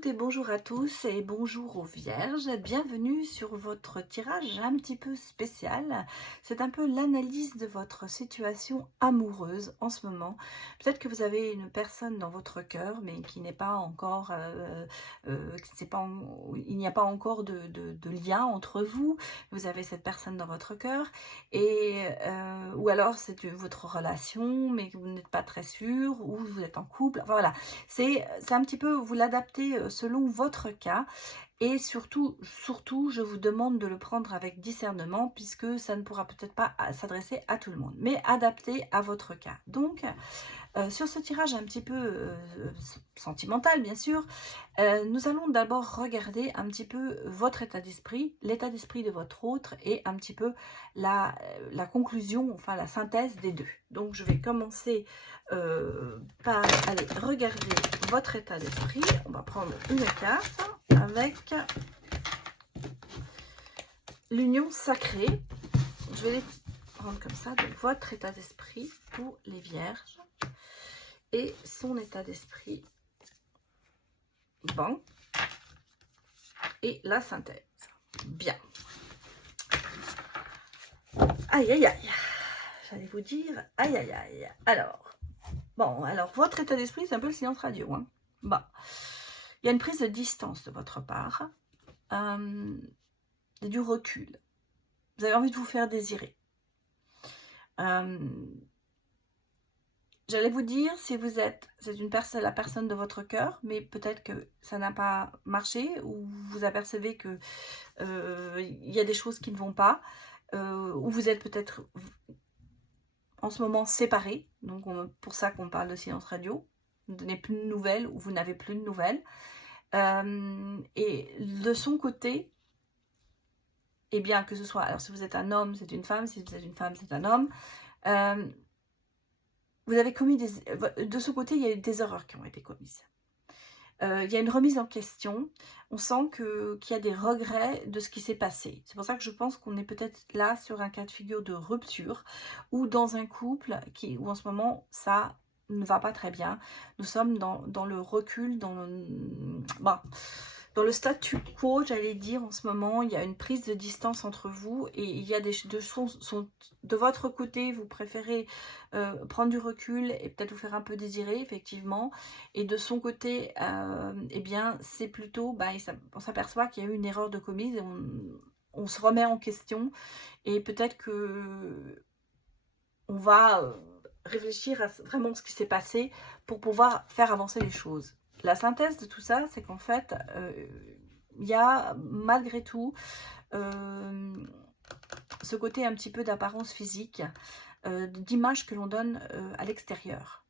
toutes et bonjour à tous et bonjour aux vierges. Bienvenue sur votre tirage un petit peu spécial. C'est un peu l'analyse de votre situation amoureuse en ce moment. Peut-être que vous avez une personne dans votre cœur mais qui n'est pas encore, il n'y a pas encore de lien entre vous. Vous avez cette personne dans votre cœur et ou alors c'est votre relation mais que vous n'êtes pas très sûr, ou vous êtes en couple. Enfin voilà, c'est un petit peu, vous l'adaptez selon votre cas. Et surtout, je vous demande de le prendre avec discernement, puisque ça ne pourra peut-être pas s'adresser à tout le monde, mais adapté à votre cas. Donc, sur ce tirage un petit peu sentimental, bien sûr, nous allons d'abord regarder un petit peu votre état d'esprit, l'état d'esprit de votre autre, et un petit peu la conclusion, enfin la synthèse des deux. Donc, je vais commencer par aller regarder votre état d'esprit. On va prendre une carte avec l'union sacrée. Je vais les prendre comme ça. Donc, votre état d'esprit pour les vierges et son état d'esprit. Bon. Et la synthèse. Bien. Aïe, aïe, aïe. J'allais vous dire aïe, aïe, aïe. Alors, bon, alors, votre état d'esprit, c'est un peu le silence radio. Hein. Bon. Il y a une prise de distance de votre part. Du recul. Vous avez envie de vous faire désirer. J'allais vous dire, si vous êtes, c'est une personne, la personne de votre cœur, mais peut-être que ça n'a pas marché, ou vous apercevez que il y a des choses qui ne vont pas, ou vous êtes peut-être en ce moment séparés, donc pour ça qu'on parle de silence radio. Vous ne donnez plus de nouvelles, ou vous n'avez plus de nouvelles. Et de son côté, eh bien, que ce soit, alors si vous êtes un homme, c'est une femme, si vous êtes une femme, c'est un homme, vous avez commis de ce côté, il y a eu des erreurs qui ont été commises. Il y a une remise en question. On sent qu'il y a des regrets de ce qui s'est passé. C'est pour ça que je pense qu'on est peut-être là sur un cas de figure de rupture, ou dans un couple où en ce moment, ça ne va pas très bien. Nous sommes dans le recul, dans le statu quo, j'allais dire. En ce moment, il y a une prise de distance entre vous, et il y a des choses de votre côté, vous préférez prendre du recul et peut-être vous faire un peu désirer, effectivement, et de son côté, eh bien, c'est plutôt, on s'aperçoit qu'il y a eu une erreur de commise, et on se remet en question, et peut-être que on va réfléchir à vraiment ce qui s'est passé pour pouvoir faire avancer les choses. La synthèse de tout ça, c'est qu'en fait, il y a malgré tout ce côté un petit peu d'apparence physique, d'image que l'on donne à l'extérieur.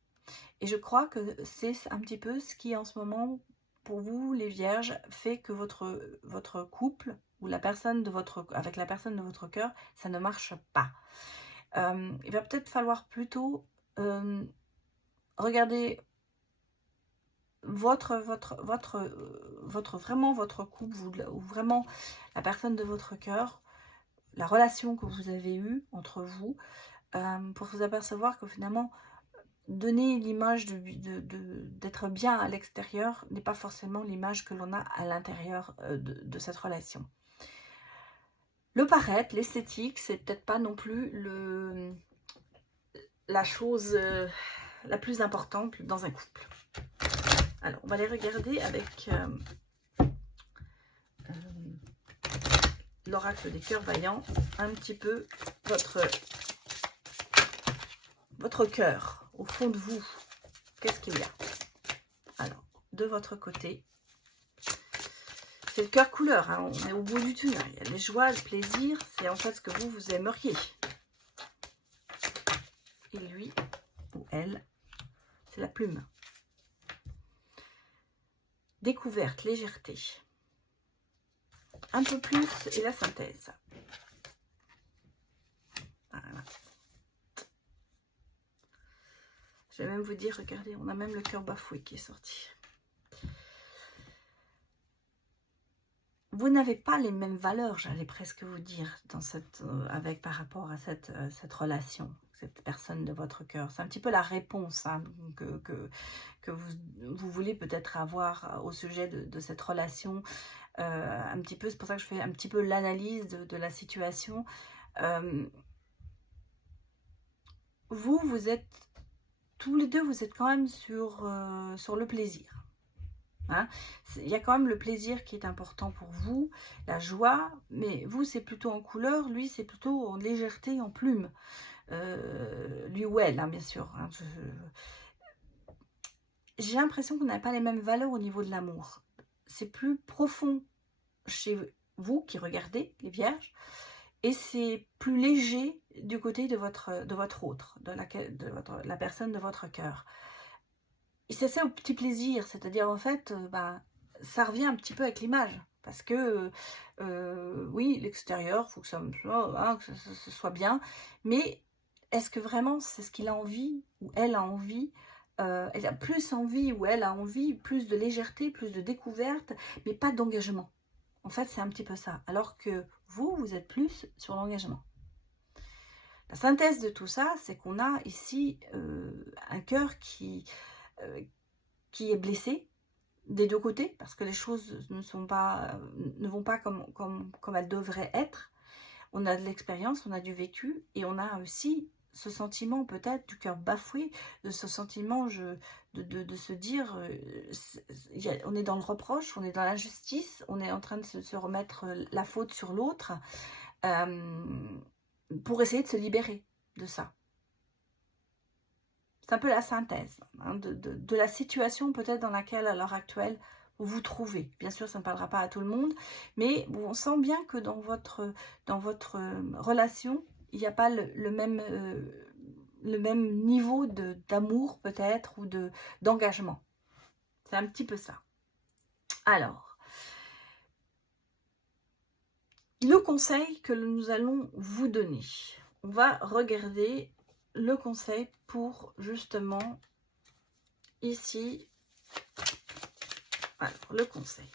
Et je crois que c'est un petit peu ce qui, en ce moment, pour vous, les vierges, fait que votre couple, ou avec la personne de votre cœur, ça ne marche pas. Il va peut-être falloir plutôt regarder vraiment votre couple, ou vraiment la personne de votre cœur, la relation que vous avez eue entre vous, pour vous apercevoir que finalement, donner l'image d'être bien à l'extérieur n'est pas forcément l'image que l'on a à l'intérieur de cette relation. Le paraître, l'esthétique, c'est peut-être pas non plus la chose la plus importante dans un couple. Alors, on va les regarder avec l'oracle des cœurs vaillants, un petit peu votre cœur, au fond de vous. Qu'est-ce qu'il y a? Alors, de votre côté, c'est le cœur couleur, hein, on est au bout du tunnel. Il y a les joies, le plaisir, c'est en fait ce que vous aimeriez. Et lui, ou elle, c'est la plume. Découverte, légèreté. Un peu plus, et la synthèse. Voilà. Je vais même vous dire, regardez, on a même le cœur bafoué qui est sorti. Vous n'avez pas les mêmes valeurs, j'allais presque vous dire, par rapport à cette relation, cette personne de votre cœur. C'est un petit peu la réponse, hein, que vous voulez peut-être avoir au sujet de cette relation un petit peu, c'est pour ça que je fais un petit peu l'analyse de la situation. Vous êtes tous les deux, vous êtes quand même sur le plaisir. Hein. Il y a quand même le plaisir qui est important pour vous, la joie, mais vous c'est plutôt en couleur, lui c'est plutôt en légèreté, en plume. Lui ou elle, hein, bien sûr. Hein, j'ai l'impression qu'on n'a pas les mêmes valeurs au niveau de l'amour. C'est plus profond chez vous qui regardez, les vierges, et c'est plus léger du côté de votre autre, de la personne de votre cœur. Et c'est ça au petit plaisir, c'est-à-dire en fait, ça revient un petit peu avec l'image. Parce que, oui, l'extérieur, il faut que ce soit bien, mais est-ce que vraiment c'est ce qu'il a envie ou elle a envie? Elle a plus envie ou elle a envie, plus de légèreté, plus de découverte, mais pas d'engagement. En fait, c'est un petit peu ça. Alors que vous êtes plus sur l'engagement. La synthèse de tout ça, c'est qu'on a ici un cœur qui est blessé des deux côtés, parce que les choses ne vont pas comme elles devraient être. On a de l'expérience, on a du vécu, et on a aussi ce sentiment peut-être du cœur bafoué, de ce sentiment de se dire, on est dans le reproche, on est dans l'injustice, on est en train de se remettre la faute sur l'autre, pour essayer de se libérer de ça. C'est un peu la synthèse hein, de la situation peut-être dans laquelle à l'heure actuelle vous vous trouvez. Bien sûr, ça ne parlera pas à tout le monde, mais bon, on sent bien que dans votre relation, il n'y a pas le même niveau d'amour peut-être ou d'engagement. C'est un petit peu ça. Alors, le conseil que nous allons vous donner, on va regarder le conseil pour justement ici. Alors, le conseil.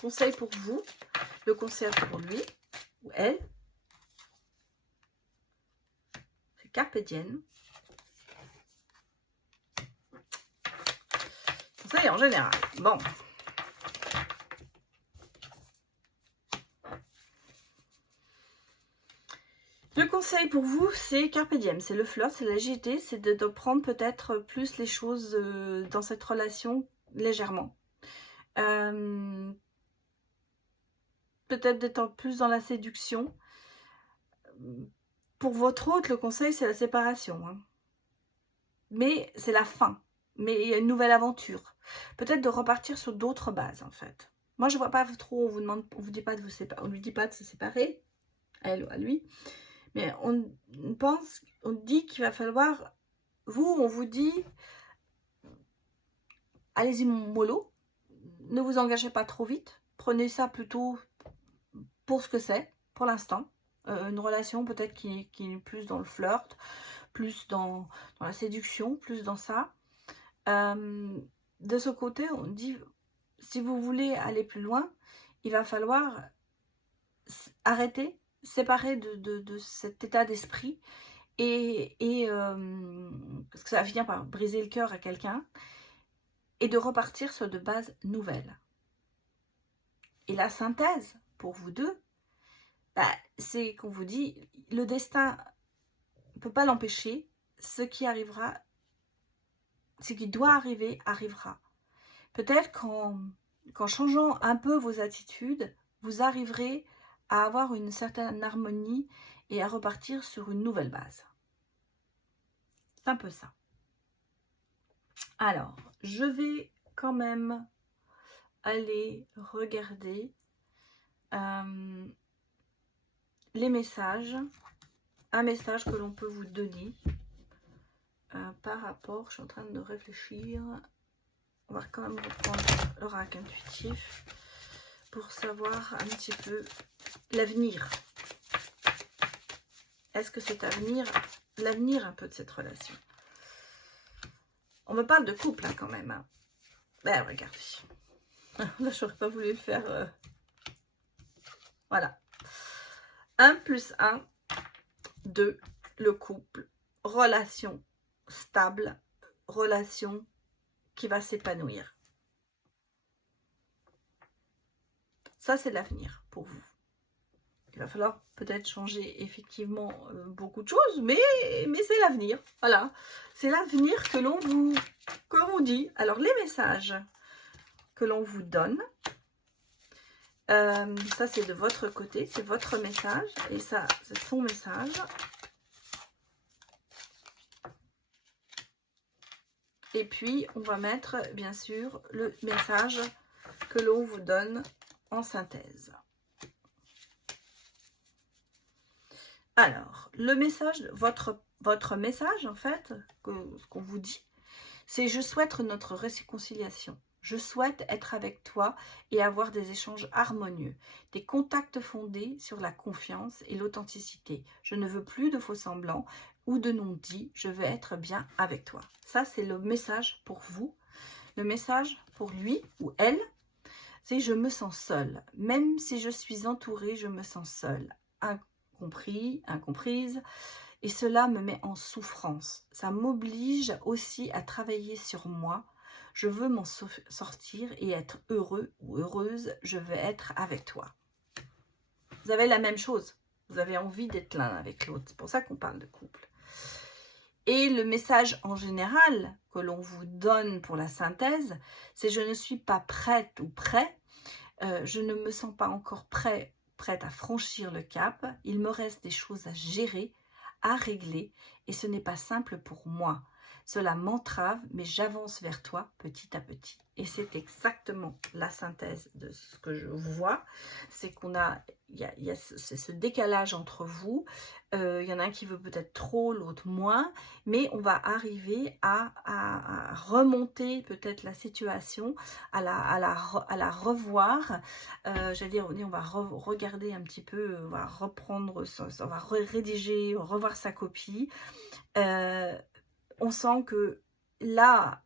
Conseil pour vous, le conseil pour lui ou elle. C'est Carpe Diem. Conseil en général. Bon. Le conseil pour vous, c'est Carpe Diem, c'est le flirt, c'est l'agilité, c'est de prendre peut-être plus les choses dans cette relation légèrement. Peut-être d'être plus dans la séduction. Pour votre autre, le conseil, c'est la séparation. Hein. Mais c'est la fin. Mais il y a une nouvelle aventure. Peut-être de repartir sur d'autres bases, en fait. Moi, je ne vois pas trop, on vous dit pas de vous séparer, on lui dit pas de se séparer, à elle ou à lui. Mais on dit qu'il va falloir, on vous dit, allez-y mollo, ne vous engagez pas trop vite, prenez ça plutôt pour ce que c'est, pour l'instant. Une relation peut-être qui est plus dans le flirt, plus dans la séduction, plus dans ça. De ce côté, on dit, si vous voulez aller plus loin, il va falloir arrêter, séparer de cet état d'esprit parce que ça va finir par briser le cœur à quelqu'un et de repartir sur de bases nouvelles. Et la synthèse pour vous deux, c'est qu'on vous dit, le destin ne peut pas l'empêcher, ce qui arrivera, ce qui doit arriver, arrivera. Peut-être qu'en changeant un peu vos attitudes, vous arriverez à avoir une certaine harmonie et à repartir sur une nouvelle base. C'est un peu ça. Alors, je vais quand même aller regarder les messages. Un message que l'on peut vous donner par rapport, je suis en train de réfléchir. On va quand même reprendre l'oracle intuitif pour savoir un petit peu l'avenir. Est-ce que cet avenir, l'avenir un peu de cette relation? On me parle de couple hein, quand même. Hein. Ben regardez. Là, j'aurais pas voulu faire... Voilà. 1 + 1, 2, le couple, relation stable, relation qui va s'épanouir. Ça, c'est l'avenir pour vous. Il va falloir peut-être changer effectivement beaucoup de choses, mais c'est l'avenir. Voilà, c'est l'avenir que l'on vous dit. Alors, les messages que l'on vous donne, ça, c'est de votre côté, c'est votre message, et ça, c'est son message. Et puis, on va mettre, bien sûr, le message que l'on vous donne en synthèse. Alors, le message, votre message, en fait, ce qu'on vous dit, c'est « Je souhaite notre réconciliation. Je souhaite être avec toi et avoir des échanges harmonieux, des contacts fondés sur la confiance et l'authenticité. Je ne veux plus de faux semblants ou de non-dits. Je veux être bien avec toi. » Ça, c'est le message pour vous. Le message pour lui ou elle, c'est « Je me sens seule. Même si je suis entourée, je me sens seule. Incompris, incomprise. Et cela me met en souffrance. Ça m'oblige aussi à travailler sur moi. Je veux m'en sortir et être heureux ou heureuse. Je veux être avec toi. » Vous avez la même chose. Vous avez envie d'être l'un avec l'autre. C'est pour ça qu'on parle de couple. Et le message en général que l'on vous donne pour la synthèse, c'est « Je ne suis pas prête ou prêt. Je ne me sens pas encore prête à franchir le cap. Il me reste des choses à gérer, à régler, et ce n'est pas simple pour moi. Cela m'entrave, mais j'avance vers toi petit à petit. » Et c'est exactement la synthèse de ce que je vois. C'est qu'il y a ce décalage entre vous. Il y en a un qui veut peut-être trop, l'autre moins. Mais on va arriver à remonter peut-être la situation, à la revoir. J'allais dire, on va regarder un petit peu, on va reprendre, on va rédiger, revoir sa copie. On sent que là,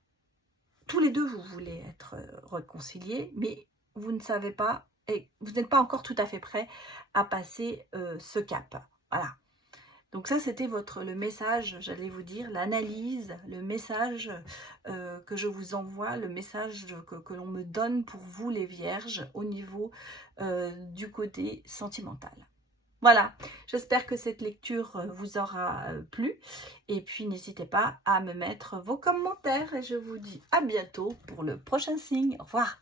tous les deux, vous voulez être réconciliés, mais vous ne savez pas, et vous n'êtes pas encore tout à fait prêt à passer ce cap. Voilà. Donc ça, c'était le message, j'allais vous dire, l'analyse, le message que je vous envoie, le message que l'on me donne pour vous, les vierges, au niveau du côté sentimental. Voilà, j'espère que cette lecture vous aura plu. Et puis, n'hésitez pas à me mettre vos commentaires. Et je vous dis à bientôt pour le prochain signe. Au revoir.